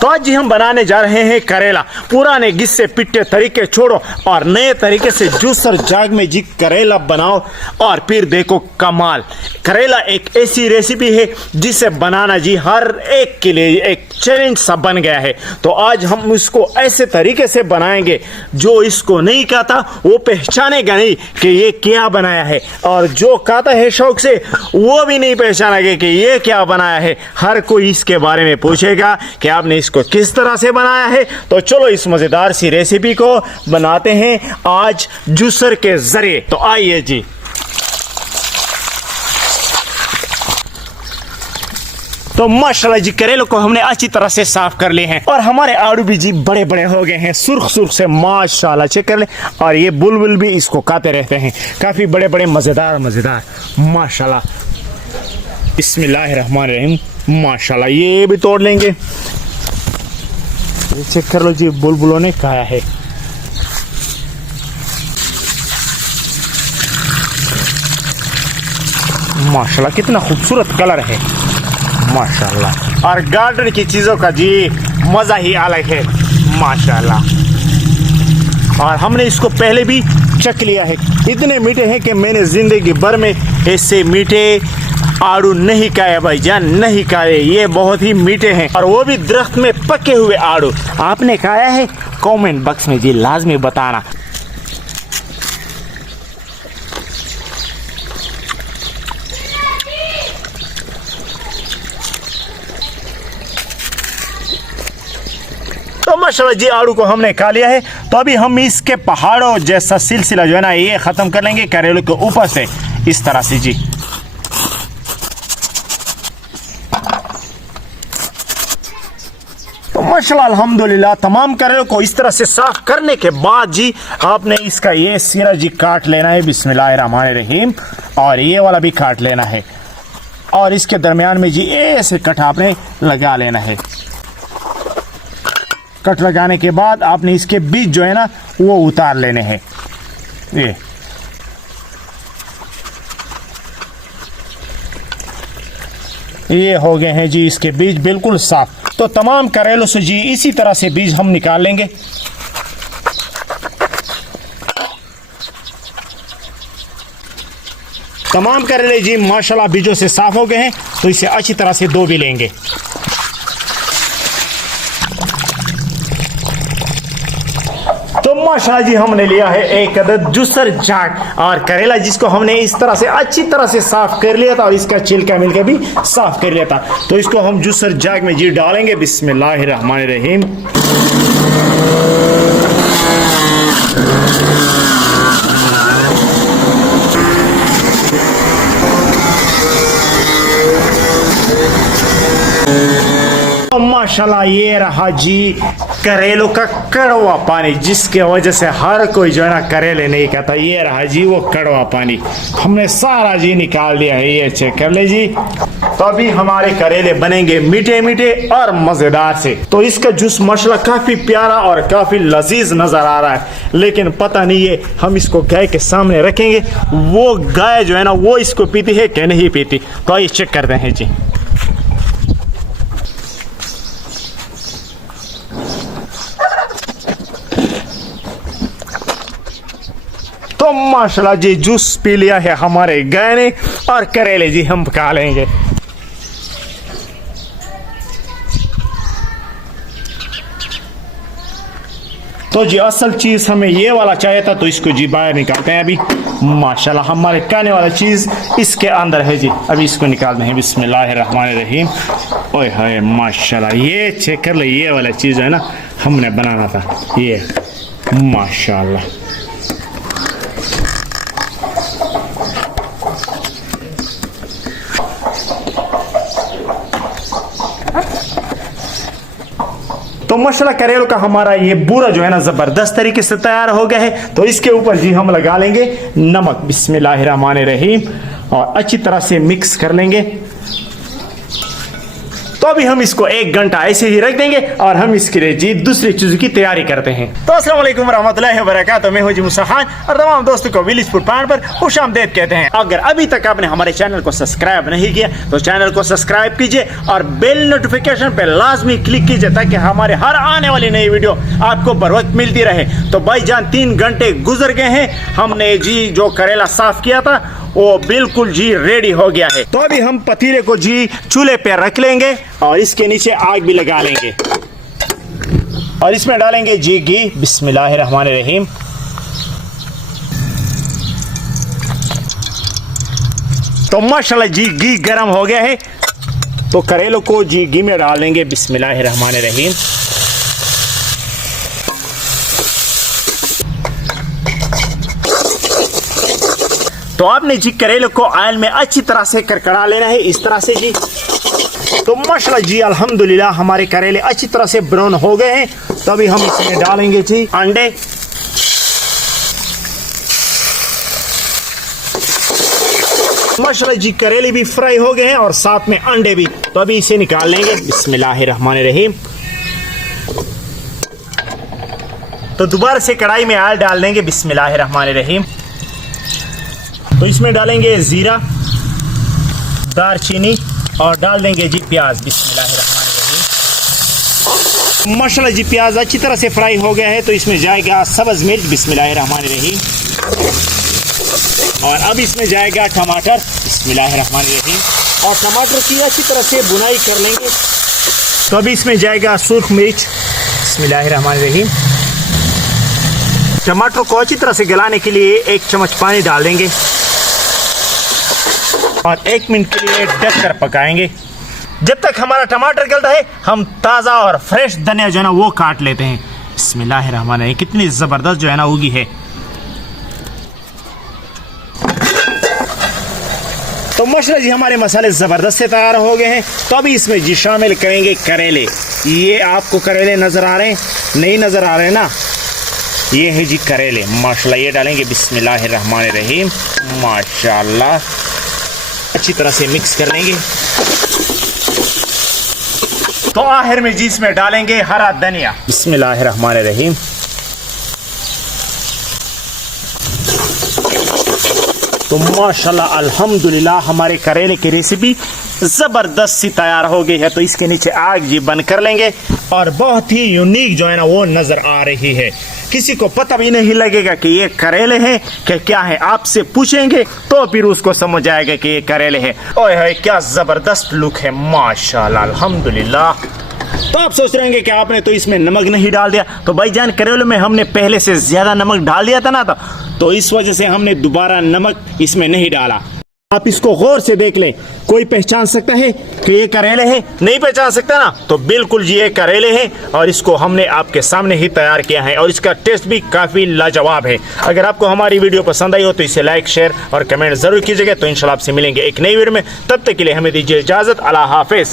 तो आज जी हम बनाने जा रहे हैं करेला। पुराने गिस्से पिट्टे तरीके छोड़ो और नए तरीके से जूसर जाग में जी करेला बनाओ और फिर देखो कमाल। करेला एक ऐसी रेसिपी है जिसे बनाना जी हर एक के लिए एक चैलेंज सा बन गया है। तो आज हम इसको ऐसे तरीके से बनाएंगे जो इसको नहीं खाता वो पहचानेगा नहीं कि ये क्या बनाया है, और जो खाता है शौक से वो भी नहीं पहचानेगा कि ये क्या बनाया है। हर कोई इसके बारे में पूछेगा कि आपने इसको किस तरह से बनाया है। तो चलो इस मजेदार सी रेसिपी को बनाते हैं आज जूसर के जरिए। तो आइए जी। तो माशाल्लाह जी करेलों को हमने अच्छी तरह से साफ कर लिए हैं और हमारे आलू भी जी बड़े बड़े हो गए हैं, सुर्ख सुर्ख से माशाल्लाह। चेक कर ले। और ये बुलबुल भी इसको खाते रहते हैं, काफी बड़े बड़े मजेदार मजेदार माशाल्लाह। बिस्मिल्लाहिर्रहमानिर्रहीम माशाल्लाह। ये भी तोड़ लेंगे। चेक कर लो जी, बुलबुलों ने खाया है। माशाल्लाह कितना खूबसूरत कलर है माशाल्लाह। और गार्डन की चीजों का जी मजा ही अलग है माशाल्लाह। और हमने इसको पहले भी चख लिया है, इतने मीठे हैं कि मैंने जिंदगी भर में ऐसे मीठे आड़ू नहीं खाए भाईजान, नहीं खाए। ये बहुत ही मीठे हैं और वो भी दरख्त में पके हुए आड़ू। आपने खाया है? कमेंट बॉक्स में जी लाजमी बताना। तो माशाल्लाह जी आड़ू को हमने खा लिया है। तो अभी हम इसके पहाड़ों जैसा सिलसिला जो है ना ये खत्म कर लेंगे करेलों के ऊपर से इस तरह से जी। तो माशाल्लाह अल्हम्दुलिल्लाह तमाम करेलों को इस तरह से साफ करने के बाद जी आपने इसका ये सिरा जी काट लेना है बिस्मिल्लाहिर्रहमानिर्रहीम। और ये वाला भी काट लेना है और इसके दरमियान में जी ऐसे कट आपने लगा लेना है। कट लगाने के बाद आपने इसके बीज जो है ना वो उतार लेने हैं। ये हो गए हैं जी इसके बीज बिल्कुल साफ। तो तमाम करेलों से जी इसी तरह से बीज हम निकाल लेंगे। तमाम करेले जी माशाल्लाह बीजों से साफ हो गए हैं। तो इसे अच्छी तरह से धो भी लेंगे। तो माशाल्लाह जी हमने लिया है एक अदद जूसर जाग और करेला जिसको हमने इस तरह से अच्छी तरह से साफ कर लिया था और इसका छिलका मिलकर भी साफ कर लिया था। तो इसको हम जूसर जाग में जी डालेंगे बिस्मिल्लाहिर्रहमानिर्रहीम। माशाल्लाह ये रहा जी करेलों का कड़वा पानी, जिसके वजह से हर कोई जो है ना करेले नहीं खाता। ये रहा जी वो कड़वा पानी हमने सारा जी निकाल दिया है। ये चेक कर ले जी। तो अभी हमारे करेले बनेंगे मीठे मीठे और मजेदार से। तो इसका जूस माशाल्लाह काफी प्यारा और काफी लजीज नजर आ रहा है, लेकिन पता नहीं है हम इसको गाय के सामने रखेंगे वो गाय जो है ना वो इसको पीती है कि नहीं पीती। तो आइए चेक करते हैं जी। तो माशाल्लाह जी जूस पी लिया है हमारे गाय ने और करेले जी हम खा लेंगे। तो जी असल चीज हमें ये वाला चाहिए था, तो इसको जी बाहर निकालते हैं। अभी माशाल्लाह हमारे खाने वाला चीज इसके अंदर है जी। अभी इसको निकालते हैं बिस्मिल्लाहिर्रहमानिर्रहीम। ओए हाय माशाल्लाह ये चेक कर ले, ये वाला चीज है ना हमने बनाना था ये माशाल्लाह। तो माशाल्लाह करेलों का हमारा ये बूरा जो है ना जबरदस्त तरीके से तैयार हो गया है। तो इसके ऊपर जी हम लगा लेंगे नमक बिस्मिल्लाहिर्रहमानिर्रहीम और अच्छी तरह से मिक्स कर लेंगे। तो अभी हम इसको 1 घंटा ऐसे ही रख देंगे और हम इसके लिए जी दूसरी चीज की तैयारी करते हैं। तो अस्सलाम वालेकुम रहमतुल्लाहि व बरकातहू, मैं हूं जी मूसा खान और तमाम दोस्तों को विलेज फूड पॉइंट पर खुशामदीद कहते हैं। अगर अभी तक आपने हमारे चैनल को सब्सक्राइब नहीं किया तो चैनल को सब्सक्राइब कीजिए और बेल नोटिफिकेशन पे लाजमी क्लिक कीजिए ताकि हमारे हर आने वाली नई वीडियो आपको बर वक्त मिलती रहे। तो भाईजान 3 घंटे गुजर गए हैं, हमने जी जो करेला साफ किया था वो बिल्कुल जी रेडी हो गया है। तो अभी हम पतीले को जी चूल्हे पे रख लेंगे और इसके नीचे आग भी लगा लेंगे और इसमें डालेंगे जी घी। बिस्मिल्लाहिर्रहमानिर्रहीम। तो माशाल्लाह जी घी गर्म हो गया है, तो करेलों को जी घी में डाल देंगे। बिस्मिल्लाहिर्रहमानिर्रहीम। तो आपने जी करेले को ऑयल में अच्छी तरह से करकड़ा लेना है, इस तरह से जी। तो माशाल्लाह जी अल्हम्दुलिल्लाह हमारे करेले अच्छी तरह से ब्राउन हो गए हैं। तो अभी हम इसमें डालेंगे जी अंडे। माशाल्लाह जी करेले भी फ्राई हो गए हैं और साथ में अंडे भी। तो अभी इसे निकाल लेंगे। बिस्मिल्लाहिर्रहमानिर्रहीम। तो दोबारा से कढ़ाई में ऑयल डाल देंगे। बिस्मिल्लाहिर्रहमानिर्रहीम। तो इसमें डालेंगे जीरा, दालचीनी और डाल देंगे जी प्याज। बिस्मिल्लाहिर्रहमानिर्रहीम। माशाल्लाह जी प्याज अच्छी तरह से फ्राई हो गया है, तो इसमें जाएगा सब्ज मिर्च। बिस्मिल्लाहिर्रहमानिर्रहीम। और अब इसमें जाएगा टमाटर। बिस्मिल्लाहिर्रहमानिर्रहीम। और टमाटर की अच्छी तरह से बुनाई कर लेंगे। तो अभी इसमें जाएगा सुर्ख मिर्च। बिस्मिल्लाहिर्रहमानिर्रहीम। टमाटर को अच्छी तरह से गलाने के लिए 1 चम्मच पानी डाल देंगे और 1 मिनट के लिए ढककर पकाएंगे। जब तक हमारा टमाटर गलता है हम ताज़ा और फ्रेश धनिया जो है ना वो काट लेते हैं। बिस्मिल्लाहिर्रहमानिर्रहीम। कितनी ज़बरदस्त जो है ना उगी है। तो माशाल्लाह जी हमारे मसाले ज़बरदस्त से तैयार हो गए हैं। तो अभी इसमें जी शामिल करेंगे करेले। ये आपको करेले नज़र आ रहे हैं? नहीं नज़र आ रहे हैं ना? ये है जी करेले माशाल्लाह। ये डालेंगे। बिस्मिल्लाहिर्रहमानिर्रहीम। माशाल्लाह अच्छी तरह से मिक्स कर लेंगे। तो आखिर में जी इसमें डालेंगे हरा धनिया। बिस्मिल्लाहिर्रहमानिर्रहीम। तो माशाल्लाह अल्हम्दुलिल्लाह हमारे करेले की रेसिपी ज़बरदस्त सी तैयार हो गई है। तो इसके नीचे आग जी बंद कर लेंगे और बहुत ही यूनिक जो है ना वो नज़र आ रही है। किसी को पता भी नहीं लगेगा कि ये करेले हैं कि क्या है। आपसे पूछेंगे तो फिर उसको समझ आएगा कि ये करेले हैं। ओए होए क्या ज़बरदस्त लुक है माशाल्लाह अल्हम्दुलिल्लाह। तो आप सोच रहे होंगे कि आपने तो इसमें नमक नहीं डाल दिया। तो भाईजान करेले में हमने पहले से ज़्यादा नमक डाल दिया था ना, तो इस वजह से हमने दोबारा नमक इसमें नहीं डाला। आप इसको गौर से देख लें। कोई पहचान सकता है कि ये करेले हैं? नहीं पहचान सकता ना? तो बिल्कुल ये करेले हैं और इसको हमने आपके सामने ही तैयार किया है और इसका टेस्ट भी काफ़ी लाजवाब है। अगर आपको हमारी वीडियो पसंद आई हो तो इसे लाइक, शेयर और कमेंट ज़रूर कीजिएगा। तो इंशाल्लाह आपसे मिलेंगे एक नई वीडियो में। तब तक के लिए हमें दीजिए इजाज़त। अल्लाह हाफिज़।